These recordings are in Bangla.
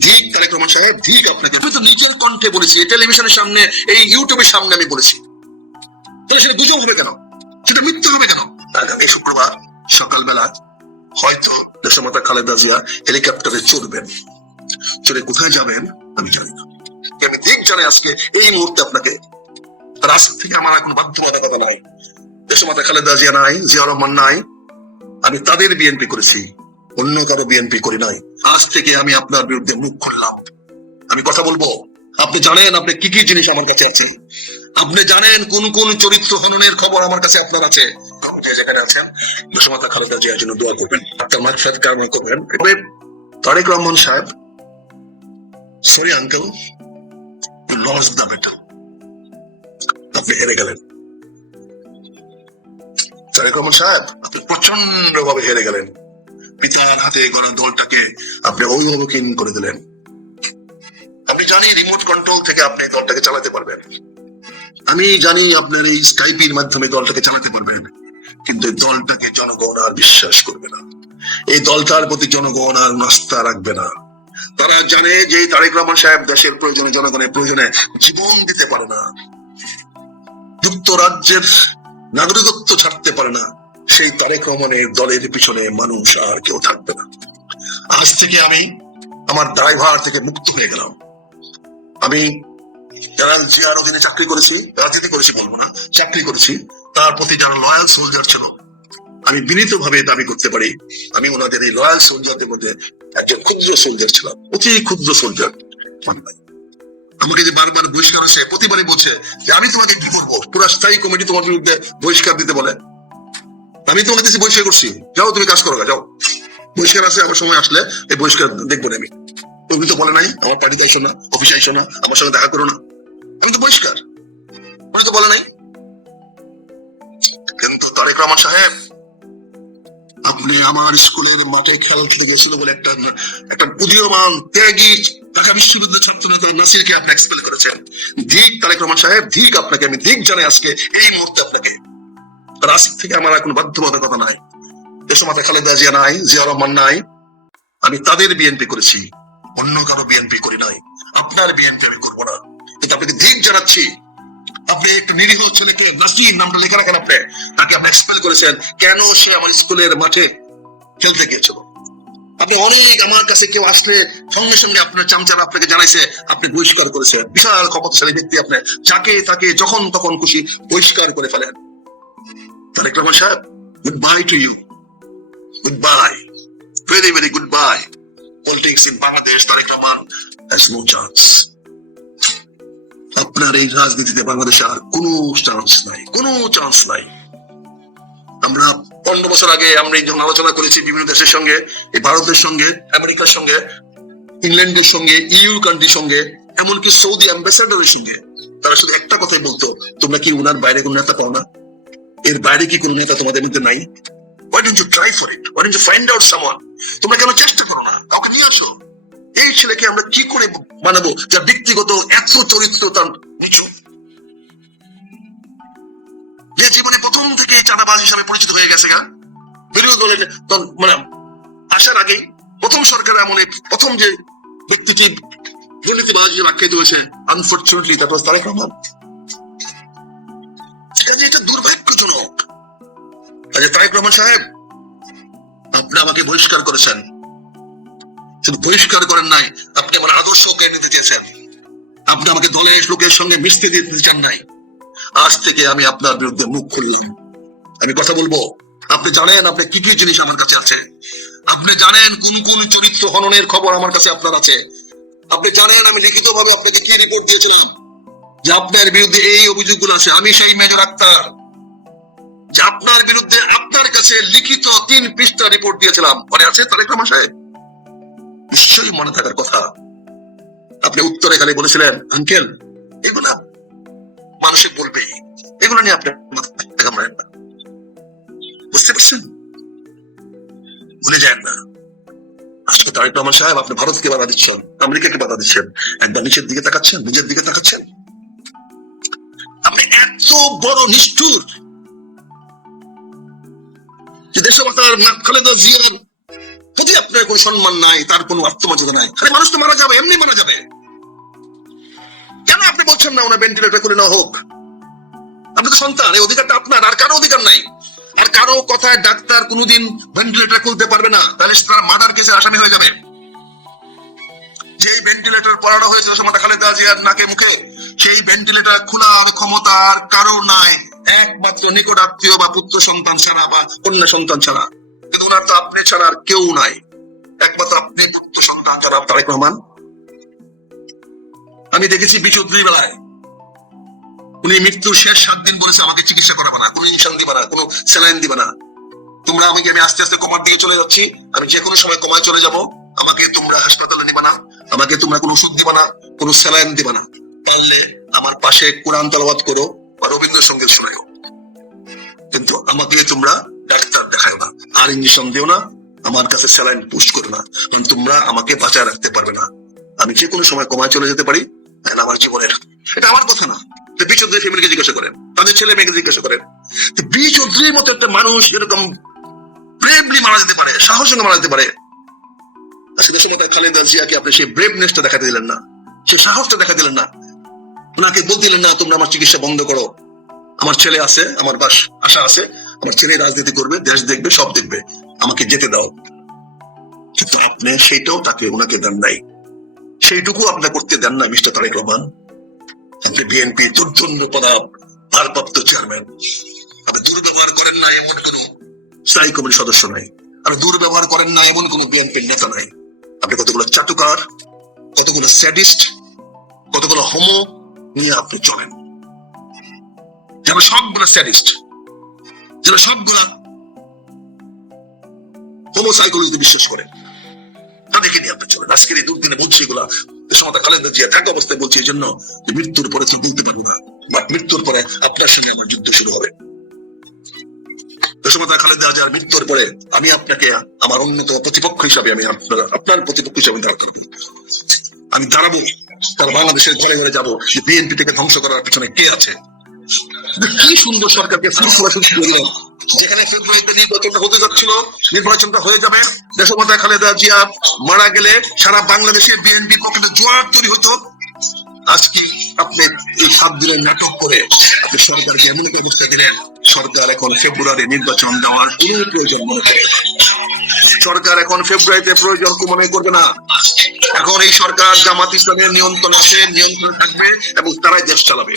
ধিক তারেক রহমান সাহেব ধিক আপনাকে। আমি তো নিজের কণ্ঠে বলেছি টেলিভিশনের সামনে, এই ইউটিউবের সামনে আমি বলেছি। তাহলে সেটা হবে কেন? সেটা মিথ্যে হবে কেন? আগামী শুক্রবার সকালবেলা হয়তো দেশমাতা খালেদা জিয়া হেলিকপ্টারে চড়বেন। চলে কোথায় যাবেন, আমি জানি না। আমি ঠিক জানি আজকে এই মুহূর্তে আপনাকে রাস্তা থেকে আমার এখন বাধ্যবাধকতা নাই। দেশমাতা খালেদা জিয়া নাই, জিয়া রহমান নাই। আমি তাদের বিএনপি করেছি। অন্য কারও বিএনপি করি নাই। আজ থেকে আমি আপনার বিরুদ্ধে মুখ খুললাম। আমি কথা বলব, আপনি জানেন আপনি কি কি জিনিস আমার কাছে আছে। আপনি জানেন কোন কোন চরিত্র হননের খবর আমার কাছে আপনার আছে। খালেদা জিয়ার জন্য দোয়া করবেন মাকসাদ কামনা করবেন। তবে তারেক রহমান সাহেব sorry uncle loss the better আপনি হেরে গেলেন। তারেক রহমান সাহেব, আপনি প্রচণ্ড ভাবে হেরে গেলেন। পিতার হাতে গড়া দলটাকে আপনি অভিভাবকহীন করে দিলেন। আমি জানি রিমোট কন্ট্রোল থেকে আপনি দলটাকে চালাতে পারবেন। আমি জানি আপনার এই স্কাইপির মাধ্যমে দলটাকে চালাতে পারবেন, কিন্তু দলটাকে জনগণ আর বিশ্বাস করবে না। এই দলটার প্রতি জনগণ আর নাস্তা রাখবে না। তারা জানে যে তারেক রহমান সাহেব দেশের প্রয়োজনে, জনগণের প্রয়োজনে জীবন দিতে পারে না। যুক্তরাজ্যের নাগরিকত্ব ছাড়তে পারে না। সেই তারেক রহমানের দলের পিছনে মানুষ আর কেউ থাকবে না। আজ থেকে আমি আমার ড্রাইভার থেকে মুক্ত হয়ে গেলাম। আমি জেনারেল জিয়ার অধীনে চাকরি করেছি, রাজনীতি করেছি বলব না, চাকরি করেছি। তার প্রতি যারা লয়াল সোলজার ছিল, আমি বিনীত ভাবে দাবি করতে পারি, আমি ওনাদের এই লয়াল সোলজারদের মধ্যে একজন ক্ষুদ্র সোলজার ছিলাম, অতি ক্ষুদ্র সোলজার আমাকে যে বারবার বহিষ্কার আসে, প্রতিবারই বলছে যে, আমি তোমাকে কি করব পুরা স্থায়ী কমিটি তোমার বিরুদ্ধে বহিষ্কার দিতে বলে। আমি তোমাকে দিচ্ছি বহিষ্কার করছি। যাও, তুমি কাজ করো যাও। বহিষ্কার আসে আমার সময় আসলে, এই বহিষ্কার দেখব না আমি। তুমি তো বলে নাই, আমার পার্টিতে আইসো না, অফিসে আইসো না, আমার সঙ্গে দেখা করো না। আমি তো বহিষ্কার। উনি তো বলে নাই। কিন্তু তারেক রহমান সাহেব, আপনি আমার স্কুলের মাঠে খেল খেতে গেছিল বলে একটা একটা উদীয়মান ত্যাগী ঢাকা বিশ্ববিদ্যালয় ছাত্র নেতা নাসিরকে আপনি এক্সপেল করেছেন। ধিক তারেক রহমান সাহেব, ধিক আপনাকে, আমি ধিক জানাই আজকে, এই মুহূর্তে আপনাকে। রাস্তা থেকে আমার এখন বাধ্যবাধকতা নাই। দেশমাতা খালেদা জিয়া নাই, জিয়া রহমান নাই। আমি তাদের বিএনপি করেছি, অন্য কারও বিএনপি করি নাই। আপনার বিএনপি আমি করব না। কিন্তু আপনাকে ধিক জানাচ্ছি, আপনি একটা নিরীহ ছেলেকে নাসির নামটা লেখা রাখেন আপনি। তাকে আপনি এক্সপেল করেছেন। কেন সে আমার স্কুলের মাঠে খেলতে গিয়েছিল? আপনি অনেক আমার কাছে কেউ আসলে সঙ্গে সঙ্গে আপনার চামচারা আপনাকে জানাইছে, আপনি বহিষ্কার করেছেন। বিশাল ক্ষমতাশালী ব্যক্তি আপনি। যাকে তাকে যখন তখন খুশি বহিষ্কার করে ফেলেন। তারেক রহমান সাহেব good bye to you good bye very very good bye politics in Bangladesh Tarique Rahman has no chance আপনার এই রাজনীতিতে বাংলাদেশে আর কোনো চান্স নাই, কোনো চান্স নাই। আমরা পনেরো বছর আগে আমরা এই আলোচনা করেছি বিভিন্ন দেশের সঙ্গে, এই ভারতের সঙ্গে, আমেরিকার সঙ্গে, ইংল্যান্ডের সঙ্গে ইউ কান্ট্রির সঙ্গে, এমনকি সৌদি অ্যাম্বাসাডারের সঙ্গে, তারা শুধু একটা কথাই বলতো, তোমরা কি উনার বাইরে কোনো নেতা পাও না? এর বাইরে কি কোন নেতা তোমাদের মধ্যে নাই? তোমরা কেন চেষ্টা করো না? কাউকে নিয়ে আসো। এই ছেলেকে আমরা কি করে বানাবো যার ব্যক্তিগত এত চরিত্র তার নিচু? যে জীবনে প্রথম থেকে চাঁদাবাজ হিসাবে পরিচিত হয়ে গেছে গা। বিরোধী দলের মানে আসার আগেই প্রথম সরকার আমলে প্রথম যে ব্যক্তিটি দুর্নীতিবাজ হিসেবে আখ্যায়িত হয়েছে আনফর্চুনেটলি ওয়াজ তারেক রহমান। তারেক রহমান সাহেব, আপনি আমাকে বহিষ্কার করেছেন। শুধু বহিষ্কার করেন নাই, আপনি আমার আদর্শ কেড়ে নিতে চেয়েছেন। আপনি আমাকে দলের লোকের সঙ্গে মিশতে দিতে চান নাই। আজ থেকে আমি আপনার বিরুদ্ধে মুখ খুললাম। আমি কথা বলব, আপনি জানেন আপনি কি কি জিনিস আমার কাছে আছে। আপনি জানেন কোন কোন চরিত্র হননের খবর আমার কাছে আপনার আছে। আপনি জানেন আমি লিখিত ভাবে আপনাকে কি রিপোর্ট দিয়েছিলাম? যে আপনার বিরুদ্ধে এই অভিযোগগুলো আছে। আমি সেই মেজর আক্তার। যে আপনার বিরুদ্ধে আপনার কাছে লিখিত তিন পৃষ্ঠা রিপোর্ট দিয়েছিলাম। মনে আছে তারেক রহমান সাহেব? নিশ্চয়ই মনে থাকার কথা। আপনি উত্তরে খালি বলেছিলেন, আঙ্কেল, এগুলা মানুষে বলবেই এগুলো নিয়ে আপনি মাথা কামড়েন না। বুঝতে পারছেন? ভুলে যান না। আজকে তারেক রহমান সাহেব, আপনি ভারতকে বাধা দিচ্ছেন, আমেরিকাকে বাধা দিচ্ছেন, একবার নিচের দিকে তাকাচ্ছেন, নিজের দিকে তাকাচ্ছেন? আপনি এত বড় নিষ্ঠুর যে দেশমাতার খালেদা জিয়ার যদি আপনার কোনো সম্মান নাই, তার কোনো আত্মমর্যাদা নাই। আরে মানুষ তো মারা যাবে, এমনি মারা যাবে। কেন আপনি বলছেন না ওনার ভেন্টিলেটর করে না হোক? আপনি তো সন্তান, এই অধিকারটা আপনার, আর কারও অধিকার নাই। আর কারও কথায় ডাক্তার কোনোদিন ভেন্টিলেটর খুলতে পারবে না, তাহলে তার মার্ডার কেসের আসামি হয়ে যাবে। যেই ভেন্টিলেটর পড়ানো হয়েছিল সময় খালেদা জিয়ার নাকে, মুখে, সেই ভেন্টিলেটর খোলার ক্ষমতা আর কারও নাই। একমাত্র নিকট আত্মীয় বা পুত্র সন্তান ছাড়া বা কন্যা সন্তান ছাড়া। কিন্তু ওনার তো আপনি ছাড়া আর কেউ নাই। একমাত্র আপনি পুত্র সন্তান ছাড়া তারেক রহমান। আমি দেখেছি বিচৌধুরী বেলায়। উনি মৃত্যুর শেষ সাত দিন বলেছে, আমাকে চিকিৎসা করাবে না, কোনো ইনশান দিবে না, কোনো স্যালাইন দিবে না। তোমরা আমাকে, আমি আস্তে আস্তে কমার দিকে চলে যাচ্ছি। আমি যে কোনো সময় কমায় চলে যাব। আমাকে তোমরা হাসপাতালে নিবা না। আমাকে তোমরা কোনো ওষুধ দিবা না, কোনো স্যালাইন দিবা না। পারলে আমার পাশে কোরআন তলবাদ করো। বা রবীন্দ্রসঙ্গীত শোনাও কিন্তু আমাকে তোমরা ডাক্তার দেখায় না, আর ইঞ্জেকশন দিও না, আমার কাছে স্যালাইন পুশ করো না, কারণ তোমরা আমাকে বাঁচায় রাখতে পারবে না। আমি যে কোনো সময় কমায় চলে যেতে পারি আমার জীবনের এটা আমার কথা না। ফ্যামিলিকে জিজ্ঞাসা করেন, তাদের ছেলে মেয়েকে জিজ্ঞাসা করেন। বি মতো একটা মানুষ এরকম ব্রেভলি মারা যেতে পারে সাহস সঙ্গে মারা যেতে পারে। সময় খালেদা জিয়াকে আপনি সেই ব্রেভনেসটা দেখাতে দিলেন না, সেই সাহসটা দেখা দিলেন না। ওনাকে বলতিলেন না, তোমরা আমার চিকিৎসা বন্ধ করো। আমার ছেলে আছে, আমার বাস আশা আছে, আমার ছেলে রাজনীতি করবে, দেশ দেখবে, সব দেখবে। আমাকে যেতে দাও। কিন্তু আপনি সেইটাও তাকে ওনাকে দেন নাই। সেইটুকু আপনার করতে দেন না, মিস্টার তারেক রহমান। বিএনপি দুর্জন্য পদা ভারপ্রাপ্ত চেয়ারম্যান। আপনি দুর্ব্যবহার করেন না এমন কোন স্থায়ী কমিটির সদস্য নাই। আপনি দুর্ব্যবহার করেন না এমন কোন বিএনপির নেতা নাই। আপনি কতগুলো চাটুকার, কতগুলো স্যাডিস্ট, কতগুলো হোমো নিয়ে আপনি চলেন। যেন সবগুলো স্যাডিস্ট, যেন সবগুলা হোমো সাইকোলজিতে বিশ্বাস করেন তাদেরকে নিয়ে আপনি চলেন। আজকের এই দুর্দিনে বলছি এগুলা। সময় খালেদা জিয়া থাকা অবস্থায় বলছি এই জন্য যে মৃত্যুর পরে তো বলতে পারব না। বাট মৃত্যুর পরে আপনার সঙ্গে আমার যুদ্ধ শুরু হবে। দেশমাতা খালেদা জিয়ার মৃত্যুর পরে আমি আপনাকে আমার অন্যতম প্রতিপক্ষ হিসাবে আমি আপনার আপনার প্রতিপক্ষ হিসাবে দাঁড় করব। আমি দাঁড়াবো তার বাংলাদেশের ঘরে ঘরে যাব যে বিএনপি থেকে ধ্বংস করার পিছনে কে আছে? কি সুন্দর সরকারকে যেখানে ফেব্রুয়ারিতে নির্বাচনটা হতে যাচ্ছিল, নির্বাচনটা হয়ে যাবে। দেশমাতা খালেদা জিয়া মারা গেলে সারা বাংলাদেশে বিএনপি পকেটে জোয়ার তৈরি হতো। আজকে আপনি এই সাত দিনের নাটক করে আপনি সরকারকে এমন একটা অবস্থা দিলেন, সরকার এখন ফেব্রুয়ারি নির্বাচন দেওয়ার কোনো প্রয়োজন মনে করে সরকার এখন ফেব্রুয়ারিতে প্রয়োজন মনে করবে না। এখন এই সরকার জামাত ইসলামের নিয়ন্ত্রণ আছে, নিয়ন্ত্রণ থাকবে এবং তারাই দেশ চালাবে।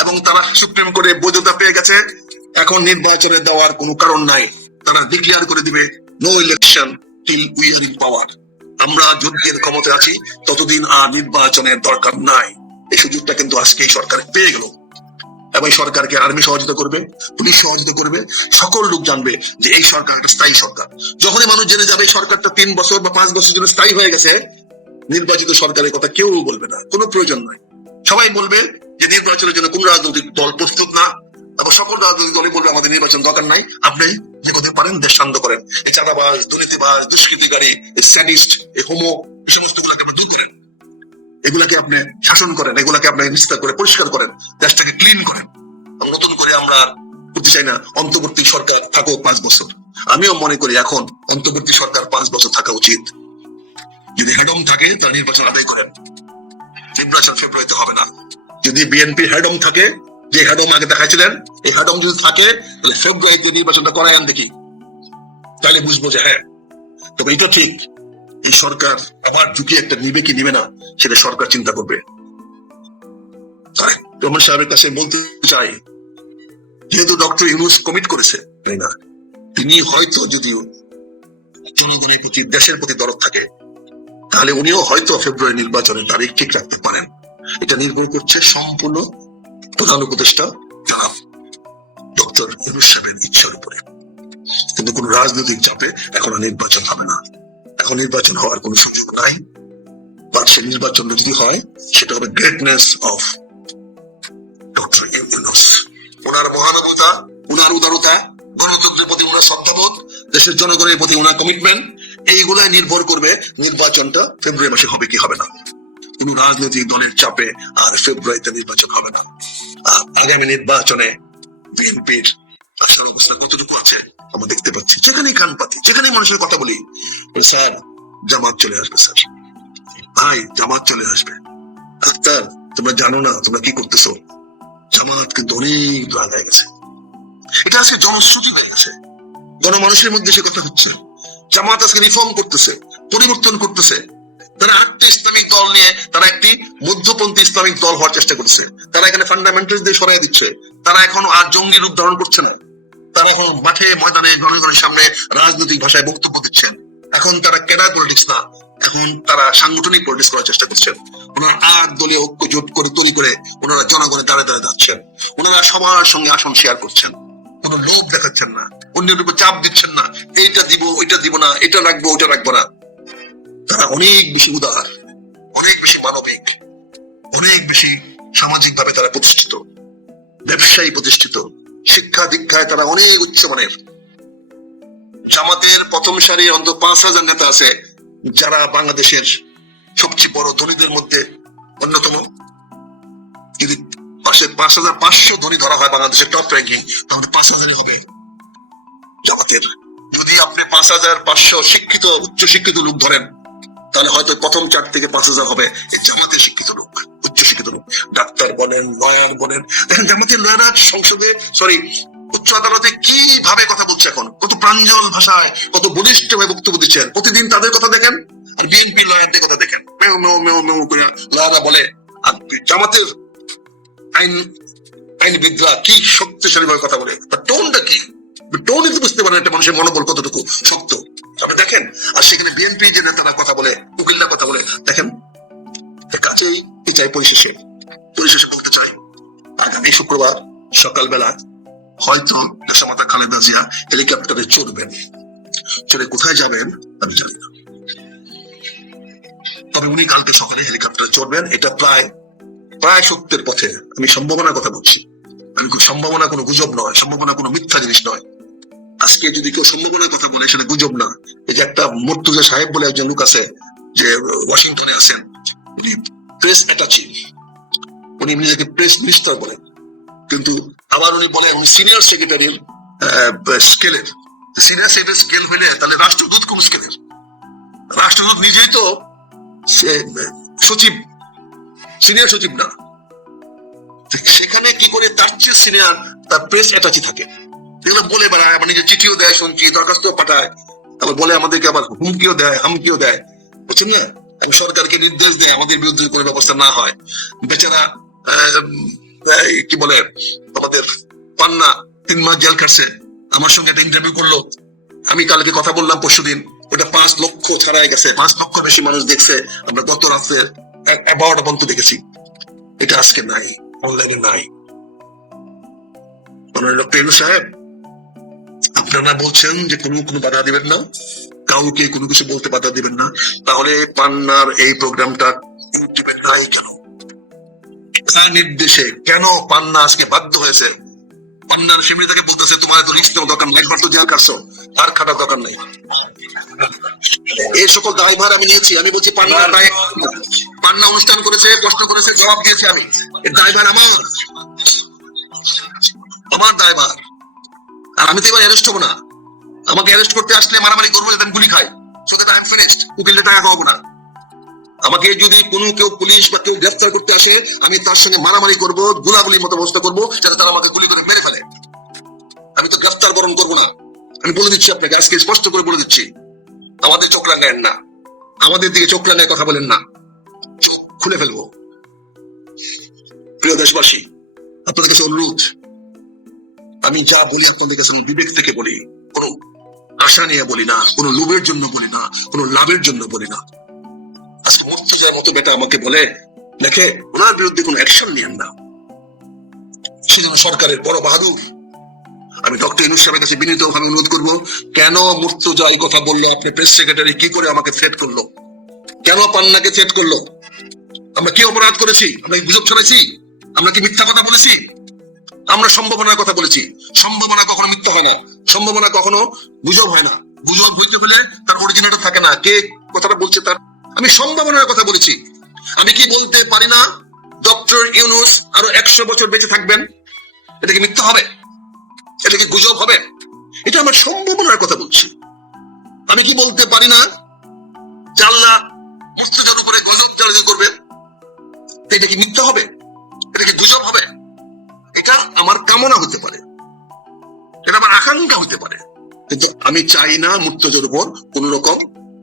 এবং তারা সুপ্রিম কোর্টে বৈধতা পেয়ে গেছে। এখন নির্বাচনে দেওয়ার কোনো কারণ নাই। তারা ডিক্লেয়ার করে দিবে no election till we are in power আমরা যুদ্ধের ক্ষমতায় আছি, ততদিন আর নির্বাচনের দরকার নাই। এই সুযোগটা কিন্তু আজকে এই সরকার পেয়ে গেল। এবং সরকারকে আর্মি সহযোগিতা করবে, পুলিশ সহযোগিতা করবে, সকল লোক জানবে যে এই সরকার স্থায়ী সরকার। যখনই মানুষ জেনে যাবে সরকারটা তিন বছর বা পাঁচ বছর জন্য স্থায়ী হয়ে গেছে নির্বাচিত সরকারের কথা কেউ বলবে না, কোনো প্রয়োজন নাই। সবাই বলবে যে নির্বাচনের জন্য কোন রাজনৈতিক দল প্রস্তুত না এবং সকল রাজনৈতিক দলই বলবে আমাদের নির্বাচন দরকার নাই, আপনি যে করতে পারেন, দেশ শান্ত করেন। এই চাঁদাবাজ, দুর্নীতিবাজ, দুষ্কৃতিকারী, এই স্যাডিস্ট, এই হোমো, এই সমস্ত গুলাকে আপনি দূর করেন। এগুলাকে আপনি শাসন করেন, এগুলাকে আপনি নিস্তার করে পরিষ্কার করেন, দেশটাকে ক্লিন করেন। নতুন করে আমরা করতে চাই না, অন্তর্বর্তী সরকার থাকুক পাঁচ বছর। আমিও মনে করি এখন অন্তর্বর্তী সরকার পাঁচ বছর থাকা উচিত। যদি হেডম থাকে তাহলে নির্বাচন আদায় করেন। নির্বাচন ফেব্রুয়ারিতে হবে না। যদি বিএনপি হেডম থাকে, যে হেডম আগে দেখাইছিলেন, এই হেডম যদি থাকে, তাহলে ফেব্রুয়ারিতে নির্বাচনটা করাই আন দেখি তাহলে বুঝব যে হ্যাঁ। তবে এটা ঠিক এই সরকার আবার ঝুঁকি একটা নিবে কি নিবে না, সেটা সরকার চিন্তা করবে। রহমান সাহেবের কাছে বলতে চাই, যেহেতু ডক্টর ইউনুস কমিট করেছে, তাই না? তিনি হয়তো যদিও জনগণের প্রতি, দেশের প্রতি দরদ থাকে তাহলে উনিও হয়তো ফেব্রুয়ারি নির্বাচনের তারিখ ঠিক রাখতে পারেন। এটা নির্ভর করছে সম্পূর্ণ প্রধান উপদেষ্টা জনাব ডক্টর ইউনুস ইচ্ছার উপরে। কিন্তু কোন রাজনৈতিক চাপে এখন নির্বাচন হবে না। এখন নির্বাচন হওয়ার কোনো সুযোগ নাই। বাট সে নির্বাচন যদি হয়, সেটা হবে গ্রেটনেস অফ ডক্টর ইউনুস। ওনার মহানবতা ওনার উদারতা, গণতন্ত্রের প্রতি ওনার শ্রদ্ধাবোধ দেশের জনগণের প্রতি ওনার কমিটমেন্ট এইগুলাই নির্ভর করবে নির্বাচনটা ফেব্রুয়ারি মাসে হবে কি হবে না। কোন রাজনৈতিক দলের চাপে আর ফেব্রুয়ারিতে নির্বাচন হবে না। আর আগামী নির্বাচনে বিএনপির আসল অবস্থা কতটুকু আছে, আমরা দেখতে পাচ্ছি। যেখানেই কান পাতি, যেখানেই মানুষের কথা বলি স্যার, জামাত চলে আসবে, স্যার। ভাই, জামাত চলে আসবে। ডাক্তার তোমরা জানো না, তোমরা কি করতেছো? জামাত কিন্তু অনেক আগায় গেছে। এটা আজকে জনশ্রুতি হয়ে গেছে। গণমানুষের মধ্যে সে কথা হচ্ছে। জামাত আজকে রিফর্ম করতেছে, পরিবর্তন করতেছে। তারা আটটা ইসলামিক দল নিয়ে, তারা একটি মধ্যপন্থী ইসলামিক দল হওয়ার চেষ্টা করছে। তারা এখানে ফান্ডামেন্টাল দিয়ে সরাই দিচ্ছে। তারা এখন আর জঙ্গি রূপ ধারণ করছে না। তারা এখন মাঠে, ময়দানে জনগণের সামনে রাজনৈতিক ভাষায় বক্তব্য দিচ্ছেন। এখন তারা ক্যাডার পলিটিক্স না। এখন তারা সাংগঠনিক পলিটিক্স করার চেষ্টা করছেন। ওনারা আট দলীয় ঐক্য জোট করে, তৈরি করে ওনারা জনগণের দাঁড়ে দাঁড়ে যাচ্ছেন। ওনারা সবার সঙ্গে আসন শেয়ার করছেন। কোনো লোভ দেখাচ্ছেন না। অন্যের উপর চাপ দিচ্ছেন না। এইটা দিব, ওইটা দিব না, এটা রাখব, ওইটা রাখব না। তারা অনেক বেশি উদার, অনেক বেশি মানবিক, অনেক বেশি সামাজিক ভাবে তারা প্রতিষ্ঠিত, ব্যবসায়ী প্রতিষ্ঠিত, শিক্ষা দীক্ষায় তারা অনেক উচ্চমানের জামাতের প্রথম সারির অন্তত পাঁচ হাজার নেতা আছে, যারা বাংলাদেশের সবচেয়ে বড় ধনীদের মধ্যে অন্যতম। যদি পাঁচ হাজার পাঁচশো ধনী ধরা হয় বাংলাদেশের টপ র্যাঙ্কিং তাহলে পাঁচ হাজারই হবে। জামাতের যদি আপনি পাঁচ হাজার পাঁচশো শিক্ষিত, উচ্চ শিক্ষিত লোক ধরেন, তাহলে হয়তো প্রথম চার থেকে পাঁচ হাজার হবে এই জামাতের শিক্ষিত লোক, উচ্চ শিক্ষিত লোক। ডাক্তার বলেন লয়ার বলেন, দেখেন জামাতের লয়াররা সংসদে সরি উচ্চ আদালতে কীভাবে কথা বলছে এখন? কত প্রাঞ্জল ভাষায়, কত বলিষ্ঠ ভাবে বক্তব্য দিচ্ছেন। প্রতিদিন তাদের কথা দেখেন আর বিএনপি লয়ারদের কথা দেখেন। মেউ মেউ মেউ মেউ করে লয়াররা বলে, আর জামাতের আইন, আইনবিদরা কি শক্তিশালী ভাবে কথা বলে? টোনটা কি? বুঝতে পারেন একটা মানুষের মনোবল কতটুকু শক্ত। আপনি দেখেন, আর সেখানে বিএনপি যে নেতারা কথা বলে, উকিলরা কথা বলে, দেখেন কাছেই কি চাই পরিশেষে। পরিশেষে বলতে চাই, আগামী শুক্রবার সকালবেলা হয়তো খালেদা জিয়া হেলিকপ্টারে চড়বেন। চড়ে কোথায় যাবেন, আমি জানি না। তবে উনি কালকে সকালে হেলিকপ্টারে চড়বেন, এটা প্রায় প্রায় সত্যের পথে। আমি সম্ভাবনার কথা বলছি। আমি সম্ভাবনা কোনো গুজব নয়, সম্ভাবনা কোনো মিথ্যা জিনিস নয়। আজকে যদি কেউ সম্ভাবনার কথা বলে সেটা গুজব না। এই যে একটা মর্তুজা সাহেব বলে একজন লোক আছে যে ওয়াশিংটনে আছেন উনি প্রেস অ্যাটাচি উনি নিজেকে প্রেস মিনিস্টার বলেন কিন্তু আবার উনি বলেন উনি সিনিয়র সেক্রেটারির স্কেলের সিনিয়র সেক্রেটারি স্কেল হইলে তাহলে রাষ্ট্রদূত কোন স্কেলের রাষ্ট্রদূত নিজেই তো সে, সচিব। সিনিয়র সচিব না। সেখানে কি করে তার চেয়ে সিনিয়র তার প্রেস অ্যাটাচি থাকে? এগুলো বলে বেড়ায়, আবার নিজে চিঠিও দেয় শুনছি দরখাস্ত পাঠায়। আবার বলে আমাদেরকে আবার হুমকিও দেয়, হামকিও দেয়। বুঝছেন না? এবং সরকারকে নির্দেশ দেয়, আমাদের বিরুদ্ধে কোনো ব্যবস্থা না হয়। বেচারা কি বলে, আমাদের পান্না তিন মাস জেল কাটছে আমার সঙ্গে একটা ইন্টারভিউ করল। আমি কালকে কথা বললাম পরশুদিন ওটা পাঁচ লক্ষ ছাড়াই গেছে। পাঁচ লক্ষ বেশি মানুষ দেখছে। আমরা গত রাত্রে বারোটা পর্যন্ত দেখেছি। এটা আজকে নাই, অনলাইনে নাই। ডক্টর ইনু সাহেব আপনারা বলছেন যে কোনো কোনো বাধা দিবেন না কাউকে কোনো কিছু বলতে বাধা দিবেন না। তাহলে পান্নার এই প্রোগ্রামটা ইউটিউবে নাই কেন? কার নির্দেশে কেন পান্না আজকে বাধ্য হয়েছে? পান্নার ফ্যামিলি তাকে বলতেছে তোমার এত রিস্ক দরকার নাই একবার তো জেল কাটছো আর খাটার দরকার নাই। এই সকল দায়ভার আমি নিয়েছি আমি বলছি পান্না দায় পান্না অনুষ্ঠান করেছে প্রশ্ন করেছে জবাব দিয়েছি আমি। এর দায়ভার আমার। আমার দায়ভার। আর আমি তো এবার অ্যারেস্ট হব না। আমাকে অ্যারেস্ট করতে আসলে মারামারি করব, যাতে গুলি খাই। So that I am finished উকিলের টাকা খাওয়াবো না। আমাকে যদি কোনো কেউ পুলিশ বা কেউ গ্রেফতার করতে আসে, আমি তার সঙ্গে মারামারি করব, গুলাগুলির মতো ব্যবস্থা করব, যাতে তারা আমাকে গুলি করে মেরে ফেলে। আমি তো গ্রেফতার বরণ করব না। আমি বলে দিচ্ছি আপনাকে, আজকে স্পষ্ট করে বলে দিচ্ছি। আমাদের চোখ রাঙায়েন না। আমাদের দিকে চোখ রাঙায় কথা বলেন না। চোখ খুলে ফেলব। প্রিয় দেশবাসী, আপনাদের কাছে অনুরোধ আমি যা বলি আপনাদের কাছে বিবেক থেকে বলি। কোনো আশা নিয়ে বলি না, কোনো লোভের জন্য বলি না, কোনো লাভের জন্য বলি না। আজকে মর্তুজার মতো বেটা আমাকে বলে, দেখে, ওনার বিরুদ্ধে কোনো অ্যাকশন নিয়েন না। সেজন্য সরকারের বড় বাহাদুর। আমি ডক্টর ইনুস সাহেবের কাছে বিনীত ভাবে অনুরোধ করব, কেন মুর্তজা এই কথা বলল? আপনি প্রেস সেক্রেটারি কি করে আমাকে থ্রেট করল? কেন পান্নাকে থ্রেট করল? আমরা কি অপরাধ করেছি? আমরা কি গুজব ছড়াইছি? আমরা কি মিথ্যা কথা বলেছি? আমরা সম্ভাবনার কথা বলেছি। সম্ভাবনা কখনো মিথ্যা হয় না। সম্ভাবনা কখনো গুজব হয় না। গুজব হইতে হলে তার অরিজিনালটা থাকে না। কে কথাটা বলছে তার? আমি সম্ভাবনার কথা বলেছি। আমি কি বলতে পারি না? ডক্টর ইউনুস আরও একশো বছর বেঁচে থাকবেন? এটা কি মিথ্যা হবে? এটা কি গুজব হবে? এটা আমার সম্ভাবনার কথা বলছি। আমি কি বলতে পারি না? যে আল্লাহ উপরে গজব করবেন? তো এটা কি মিথ্যা হবে? এটা কি গুজব হবে? এটা আমার কামনা হতে পারে। এটা আমার আকাঙ্ক্ষা হতে পারে। কিন্তু আমি চাই না মূর্তজের উপর কোন রকম